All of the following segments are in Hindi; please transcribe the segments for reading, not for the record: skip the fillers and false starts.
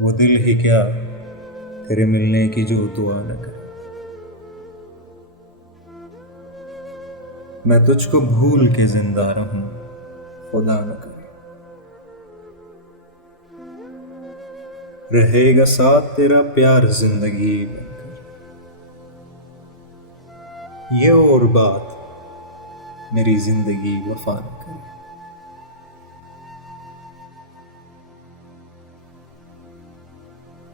वो दिल ही क्या तेरे मिलने की जो दुआ न करे। मैं तुझको भूल के जिंदा रहूं, खुदा न करे। रहेगा साथ तेरा प्यार जिंदगी बनकर। ये और बात मेरी जिंदगी वफा न करे।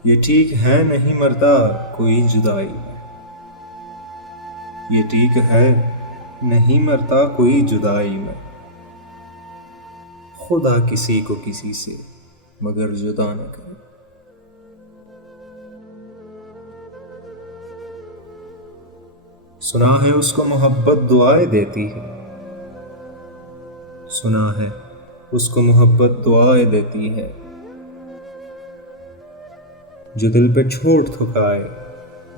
ये ठीक है नहीं मरता कोई जुदाई में। ये ठीक है नहीं मरता कोई जुदाई में। खुदा किसी को किसी से मगर जुदा न करे। सुना है उसको मोहब्बत दुआएं देती है। सुना है उसको मोहब्बत दुआएं देती है। जो दिल पे चोट ठुकाए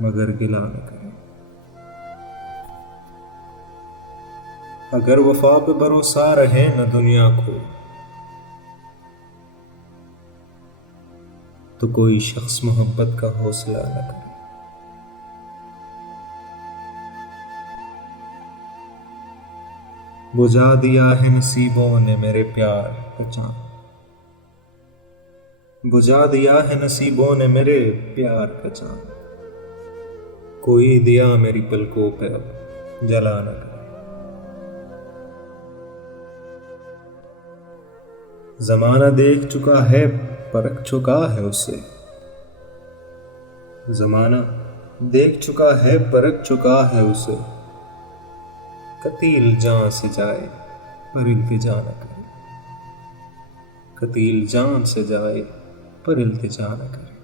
मगर गिला न करे। अगर वफा पे भरोसा रहे न दुनिया को, तो कोई शख्स मोहब्बत का हौसला न करे। बुझा दिया है नसीबों ने मेरे प्यार का चांद। बुझा दिया है नसीबों ने मेरे प्यार का चांद। कोई दिया मेरी पलकों पे अब जला न करे। जमाना देख चुका है परख चुका है उसे। जमाना देख चुका है परख चुका है उसे। कतील जान से जाए पर इल्तिजा न करे। कतील जान से जाए पर इल्तिजा न करे।